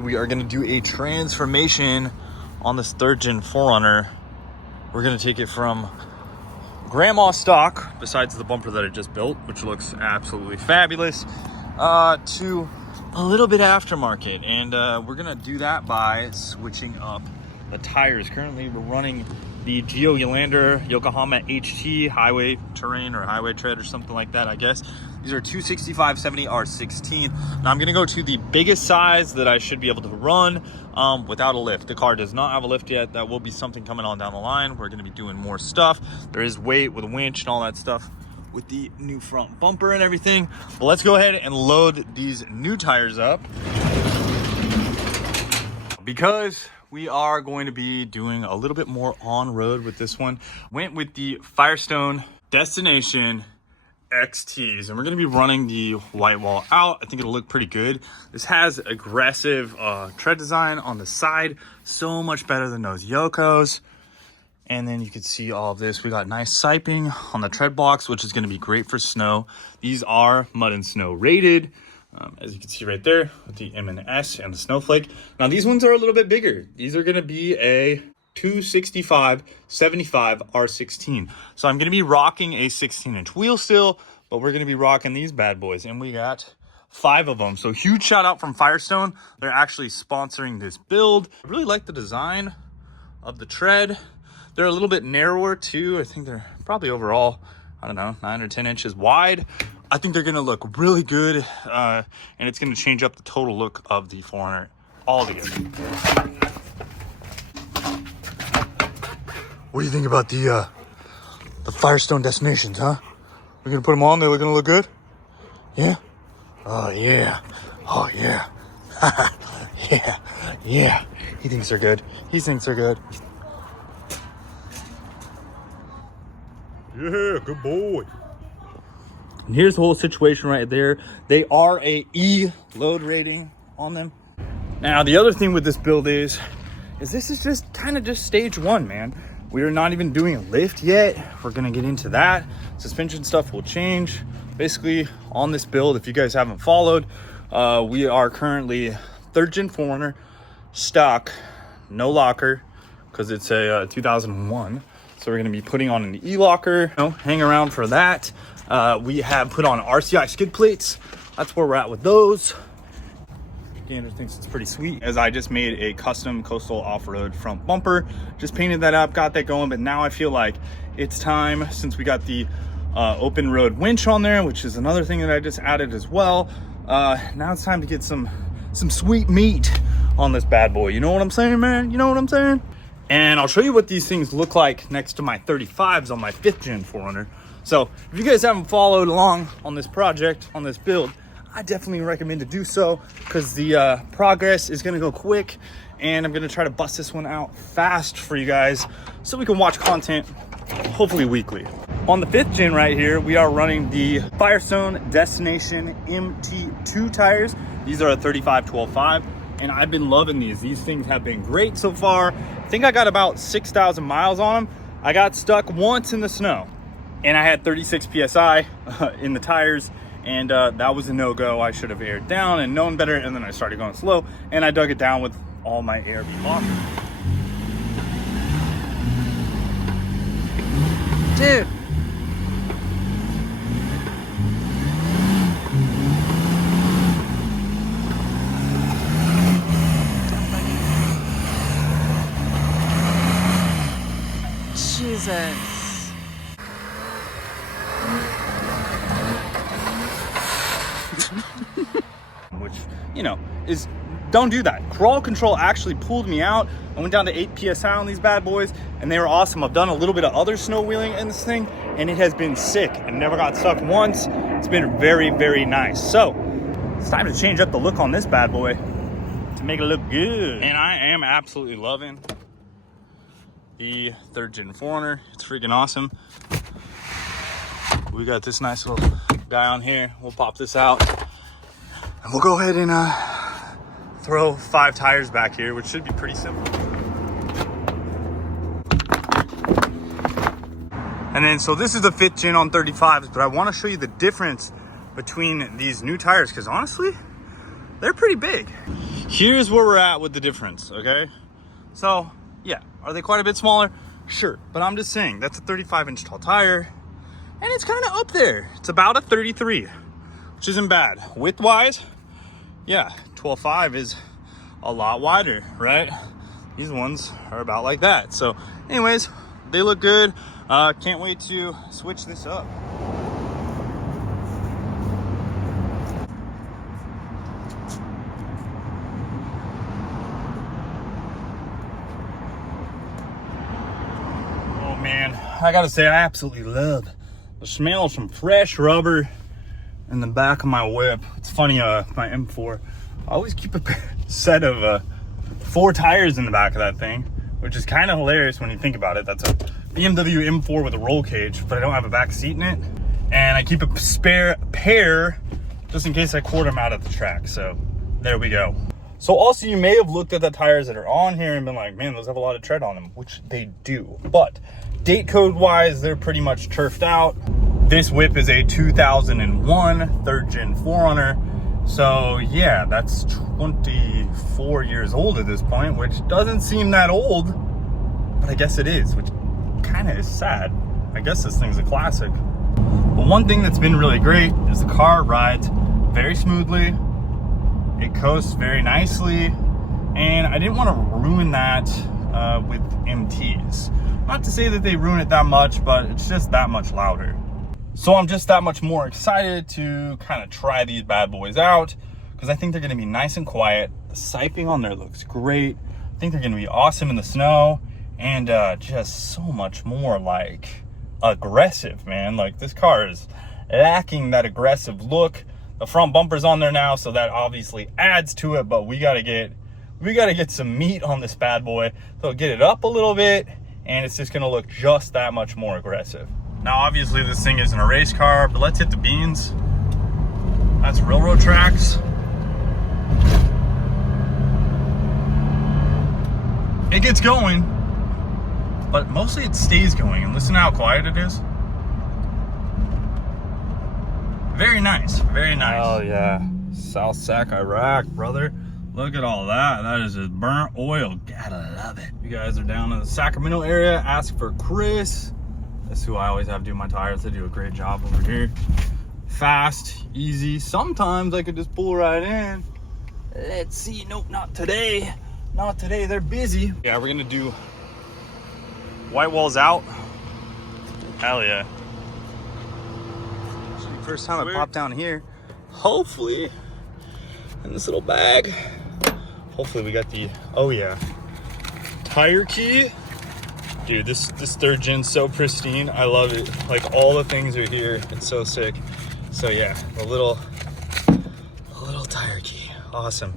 We are going to do a transformation on this 3rd-gen 4runner. We're going to take it from grandma stock, besides the bumper that I just built, which looks absolutely fabulous, to a little bit aftermarket. And we're going to do that by switching up the tires. Currently, we're running the Geo Yolander Yokohama HT highway terrain or highway tread or something like that, I guess. These are 265/70 R16. Now I'm gonna go to the biggest size that I should be able to run without a lift. The car does not have a lift yet. That will be something coming on down the line. We're gonna be doing more stuff. There is weight with a winch and all that stuff with the new front bumper and everything. But let's go ahead and load these new tires up, because we are going to be doing a little bit more on-road with this one. Went with the Firestone Destination XTs, and we're going to be running the white wall out. I think it'll look pretty good. This has aggressive tread design on the side, so much better than those Yokos. And then you can see all of this. We got nice siping on the tread blocks, which is going to be great for snow. These are mud and snow rated. As you can see right there with the M&S and the Snowflake. Now these ones are a little bit bigger. These are going to be a 265/75 R16. So I'm going to be rocking a 16-inch wheel still, but we're going to be rocking these bad boys. And we got 5 of them. So huge shout out from Firestone. They're actually sponsoring this build. I really like the design of the tread. They're a little bit narrower too. I think they're probably overall, I don't know, 9 or 10 inches wide. I think they're gonna look really good, and it's gonna change up the total look of the 4runner altogether. What do you think about the Firestone Destinations, huh? We're gonna put them on, they're gonna look good? Yeah? Oh yeah, oh yeah. Yeah, yeah. He thinks they're good. He thinks they're good. Yeah, good boy. And here's the whole situation right there. They are a E load rating on them. Now, the other thing with this build is this is just kind of just stage 1, man. We are not even doing a lift yet. We're gonna get into that. Suspension stuff will change. Basically, on this build, if you guys haven't followed, we are currently 3rd-gen 4runner, stock, no locker, because it's a 2001. So we're gonna be putting on an E-locker, hang around for that. We have put on RCI skid plates. That's where we're at with those. Gander thinks it's pretty sweet, as I just made a custom coastal off-road front bumper. Just painted that up, got that going, but now I feel like it's time, since we got the open road winch on there, which is another thing that I just added as well. Now it's time to get some sweet meat on this bad boy. You know what I'm saying, man? You know what I'm saying? And I'll show you what these things look like next to my 35s on my 5th-gen 4runner. So if you guys haven't followed along on this project, on this build, I definitely recommend to do so, because the progress is gonna go quick, and I'm gonna try to bust this one out fast for you guys so we can watch content, hopefully weekly. On the 5th-gen right here, we are running the Firestone Destination MT2 tires. These are a 35/12/5, and I've been loving these. These things have been great so far. I think I got about 6,000 miles on them. I got stuck once in the snow, and I had 36 PSI in the tires, and that was a no-go. I should have aired down and known better, and then I started going slow, and I dug it down with all my ARB lockers. Dude. Jesus. Which, you know, is, don't do that. Crawl control actually pulled me out. I went down to 8 PSI on these bad boys, and they were awesome. I've done a little bit of other snow wheeling in this thing, and it has been sick and never got stuck once. It's been very, very nice. So it's time to change up the look on this bad boy to make it look good. And I am absolutely loving the 3rd-gen 4runner. It's freaking awesome. We got this nice little guy on here. We'll pop this out, and we'll go ahead and throw 5 tires back here, which should be pretty simple. And then, so this is the 5th-gen on 35s, but I want to show you the difference between these new tires, because honestly, they're pretty big. here's where we're at with the difference, okay? So, yeah, are they quite a bit smaller? Sure, but I'm just saying, that's a 35-inch tall tire, and it's kind of up there. It's about a 33, which isn't bad. Width-wise, yeah, 12.5 is a lot wider, right? These ones are about like that. So, anyways, they look good. Can't wait to switch this up. Man, I gotta say, I absolutely love the smell of some fresh rubber in the back of my whip. It's funny, my M4, I always keep a set of 4 tires in the back of that thing, which is kind of hilarious when you think about it. That's a BMW M4 with a roll cage, but I don't have a back seat in it. And I keep a spare pair just in case I quarter them out at the track. So there we go. So also, you may have looked at the tires that are on here and been like, man, those have a lot of tread on them, which they do. But date code wise, they're pretty much turfed out. This whip is a 2001 3rd gen 4runner. So yeah, that's 24 years old at this point, which doesn't seem that old, but I guess it is, which kind of is sad. I guess this thing's a classic. But one thing that's been really great is the car rides very smoothly. It coasts very nicely, and I didn't want to ruin that with MTs. Not to say that they ruin it that much, but it's just that much louder. So I'm just that much more excited to kind of try these bad boys out, because I think they're going to be nice and quiet. The siping on there looks great. I think they're going to be awesome in the snow, and just so much more like aggressive, man. Like, this car is lacking that aggressive look. The front bumper's on there now, so that obviously adds to it, but we gotta get some meat on this bad boy. So get it up a little bit, and it's just gonna look just that much more aggressive. Now, obviously this thing isn't a race car, but let's hit the beans. That's railroad tracks. It gets going, but mostly it stays going, and listen to how quiet it is. Very nice, very nice. Oh yeah, South Sac, Iraq, brother. Look at all that. That is just burnt oil. Gotta love it. You guys are down in the Sacramento area, ask for Chris. That's who I always have do my tires. They do a great job over here. Fast, easy. Sometimes I could just pull right in. Let's see. Nope, not today. Not today. They're busy. Yeah, we're gonna do white walls out. Hell yeah. First time I popped down here. Hopefully, in this little bag, hopefully we got the, oh yeah, tire key. Dude, this 3rd gen's so pristine. I love it. Like, all the things are here. It's so sick. So yeah, a little tire key. Awesome.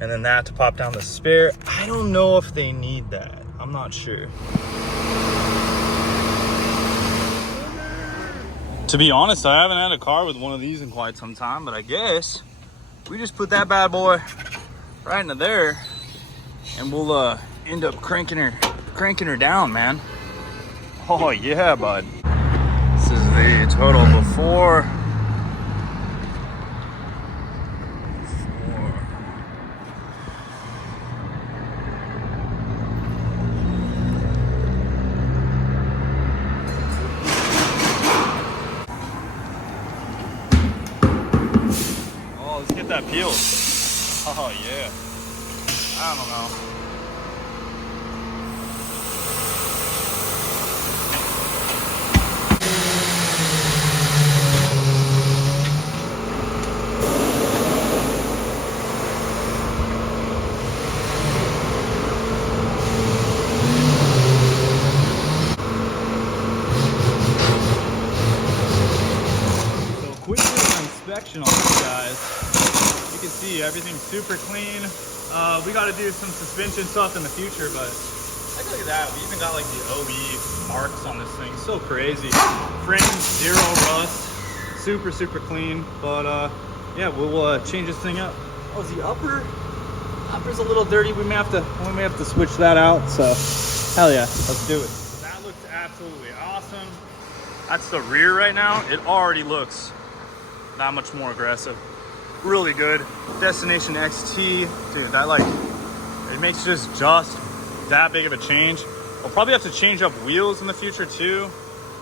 And then that to pop down the spare. I don't know if they need that. I'm not sure. To be honest, I haven't had a car with one of these in quite some time, but I guess we just put that bad boy right into there, and we'll end up cranking her down, man. Oh yeah, bud. This is the total before. That peel. Oh yeah. I don't know. So quick little inspection on these guys. You can see everything's super clean. We got to do some suspension stuff in the future, but look at that. We even got like the OE marks on this thing. So crazy. Frames, 0 rust. Super, super clean. But yeah, we'll change this thing up. Oh, is the upper's a little dirty. We may have to switch that out. So hell yeah, let's do it. That looks absolutely awesome. That's the rear right now. It already looks that much more aggressive. really good. Destination XT, dude, that like, it makes just that big of a change. We'll probably have to change up wheels in the future too.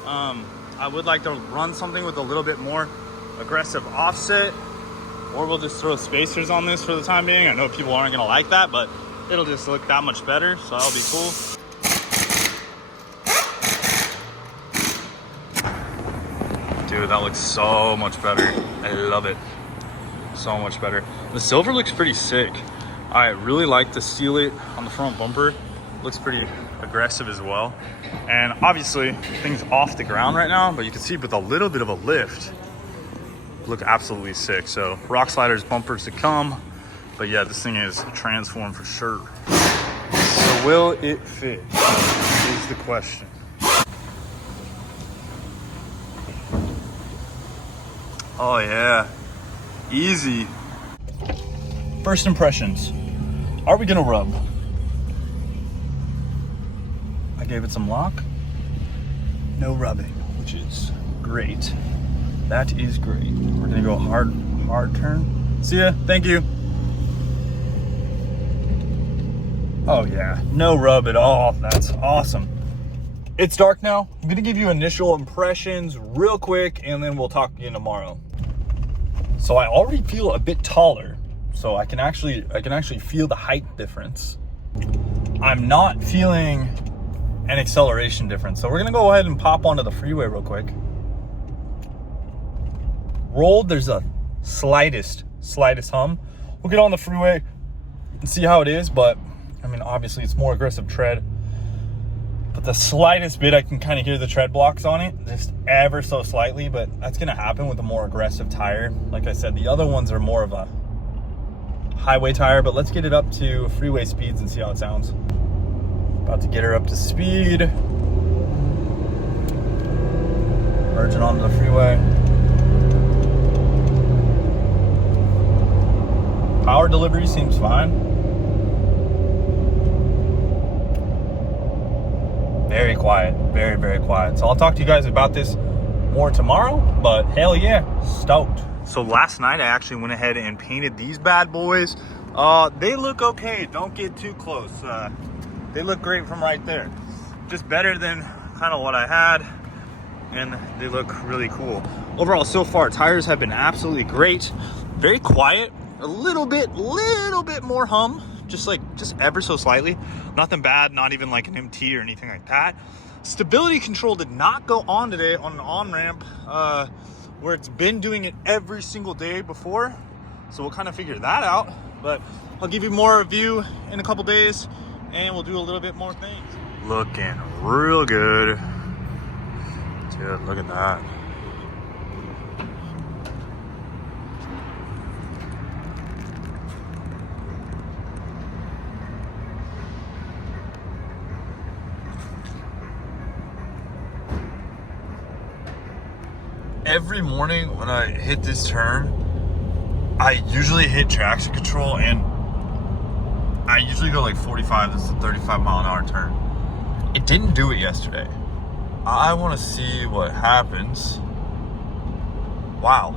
I would like to run something with a little bit more aggressive offset, or we'll just throw spacers on this for the time being. I know people aren't gonna like that, but it'll just look that much better, so that'll be cool. Dude, that looks so much better. I love it. So much better. The silver looks pretty sick. I really like to seal it on the front bumper. Looks pretty aggressive as well. And obviously, things off the ground right now, but you can see with a little bit of a lift, look absolutely sick. So rock sliders, bumpers to come. But yeah, this thing is transformed for sure. So will it fit is the question. Oh yeah, easy. First impressions. Are we gonna rub? I gave it some lock. No rubbing, which is great. That is great. We're gonna go hard turn. See ya, thank you. Oh yeah, no rub at all. That's awesome. It's dark now. I'm gonna give you initial impressions real quick, and then we'll talk again tomorrow. So I already feel a bit taller, so I can actually feel the height difference. I'm not feeling an acceleration difference. So we're gonna go ahead and pop onto the freeway real quick. Rolled, there's a slightest hum. We'll get on the freeway and see how it is, but I mean, obviously it's more aggressive tread. But the slightest bit, I can kind of hear the tread blocks on it, just ever so slightly, but that's gonna happen with a more aggressive tire. Like I said, the other ones are more of a highway tire, but let's get it up to freeway speeds and see how it sounds. About to get her up to speed. Merging onto the freeway. Power delivery seems fine. Very quiet, very, very quiet. So I'll talk to you guys about this more tomorrow, but hell yeah, stoked. So last night I actually went ahead and painted these bad boys. They look okay, don't get too close. They look great from right there. Just better than kind of what I had, and they look really cool. Overall, so far, tires have been absolutely great. Very quiet, a little bit more hum. Just ever so slightly. Nothing bad, not even like an MT or anything like that. Stability control did not go on today on an on-ramp where it's been doing it every single day before. So we'll kind of figure that out. But I'll give you more review in a couple days and we'll do a little bit more things. Looking real good. Dude, look at that. Every morning when I hit this turn, I usually hit traction control and I usually go like 45, this is a 35 mile an hour turn. It didn't do it yesterday. I want to see what happens. Wow.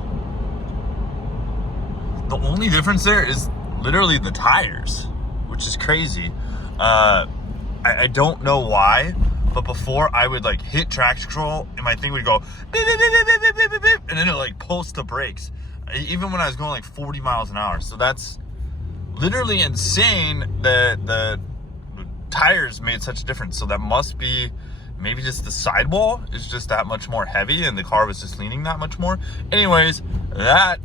The only difference there is literally the tires, which is crazy. I don't know why, but before I would like hit traction control and my thing would go beep, beep, beep, beep, beep, beep, beep, beep, and then it like pulse the brakes, even when I was going like 40 miles an hour. So that's literally insane that the tires made such a difference. So that must be maybe just the sidewall is just that much more heavy and the car was just leaning that much more. Anyways, that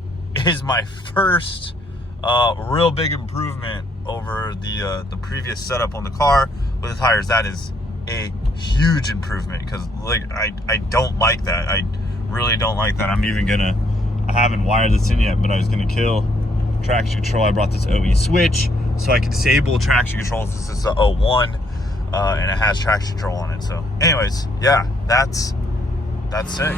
is my first real big improvement over the previous setup on the car with the tires. That is a huge improvement because like I don't like that. I really don't like that. I haven't wired this in yet, but I was gonna kill traction control. I brought this OE switch so I can disable traction control. This is the 01 and it has traction control on it. So anyways, yeah, that's sick.